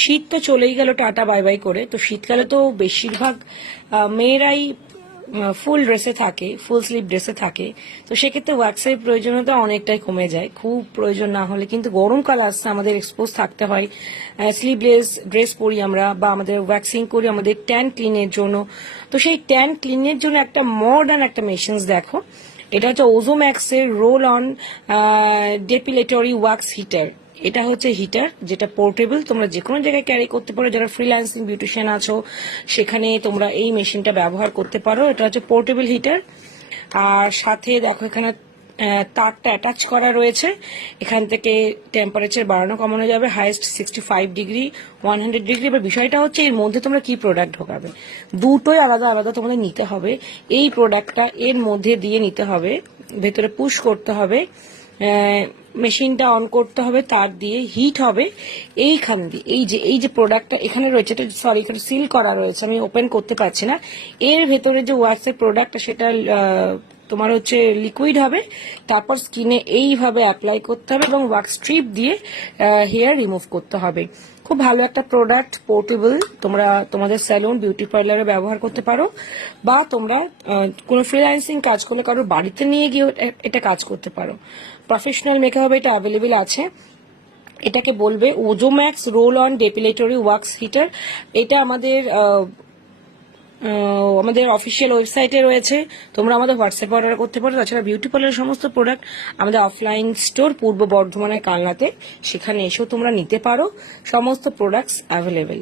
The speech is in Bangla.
শীত তো চলেই গেল টাটা বাই বাই করে। তো শীতকালে তো বেশিরভাগ মেয়েরাই ফুল ড্রেসে থাকে, ফুল স্লিভ ড্রেসে থাকে। তো সেক্ষেত্রে ওয়্যাক্সের প্রয়োজনীয়তা অনেকটাই কমে যায়, খুব প্রয়োজন না হলে। কিন্তু গরমকাল আসছে, আমাদের এক্সপোজ থাকতে হয়, স্লিভলেস ড্রেস পরি আমরা, বা আমাদের ওয়্যাক্সিং করি আমাদের ট্যান ক্লিনের জন্য। তো সেই ট্যান ক্লিনের জন্য একটা মডার্ন একটা মেশিনস দেখো, এটা হচ্ছে ওজোম্যাক্সের রোল অন ডেপিলেটরি ওয়াক্স হিটার। এটা হচ্ছে হিটার যেটা পোর্টেবল, তোমরা যে কোনো জায়গায় ক্যারি করতে পারো। যারা ফ্রিল্যান্সিং বিউটিশিয়ান আছো সেখানে তোমরা এই মেশিনটা ব্যবহার করতে পারো। এটা হচ্ছে পোর্টেবল হিটার। আর সাথে দেখো এখানে তারটা অ্যাটাচ করা রয়েছে। এখান থেকে টেম্পারেচার বাড়ানো কমানো যাবে, হাইয়েস্ট 65 ডিগ্রি, 100 ডিগ্রি। এবার বিষয়টা হচ্ছে এর মধ্যে তোমরা কি প্রোডাক্ট ঢোকাবে, দুটোই আলাদা আলাদা তোমাদের নিতে হবে। এই প্রোডাক্টটা এর মধ্যে দিয়ে নিতে হবে, ভেতরে পুশ করতে হবে, মেশিনটা অন করতে হবে, তার দিয়ে হিট হবে এইখান দিয়ে। এই যে প্রোডাক্টটা এখানে রয়েছে, এটা সরি এখানে সিল করা রয়েছে, আমি ওপেন করতে পারছি না। এর ভেতরে যে ওয়াক্সের প্রোডাক্টটা সেটা তোমার হচ্ছে লিকুইড হবে, তারপর স্কিনে এইভাবে অ্যাপ্লাই করতে হবে এবং ওয়াক্স স্ট্রিপ দিয়ে হেয়ার রিমুভ করতে হবে। খুব ভালো একটা প্রোডাক্ট, পোর্টেবল। তোমরা তোমাদের স্যালুন বিউটি পার্লারে ব্যবহার করতে পারো, বা তোমরা কোনো ফ্রিল্যান্সিং কাজ করলে কারোর বাড়িতে নিয়ে গিয়ে এটা কাজ করতে পারো। প্রফেশনাল মেকআপে এটা অ্যাভেলেবেল আছে। এটাকে বলবে ওজোম্যাক্স রোল অন ডেপিলেটরি ওয়াক্স হিটার। এটা আমাদের অফিসিয়াল ওয়েবসাইটে রয়েছে, তোমরা আমাদের হোয়াটসঅ্যাপে অর্ডার করতে পারো। তাছাড়া বিউটি পার্লারের সমস্ত প্রোডাক্ট আমাদের অফলাইন স্টোর পূর্ব বর্ধমানের কালনাতে, সেখানে এসেও তোমরা নিতে পারো। সমস্ত প্রোডাক্টস অ্যাভেলেবেল।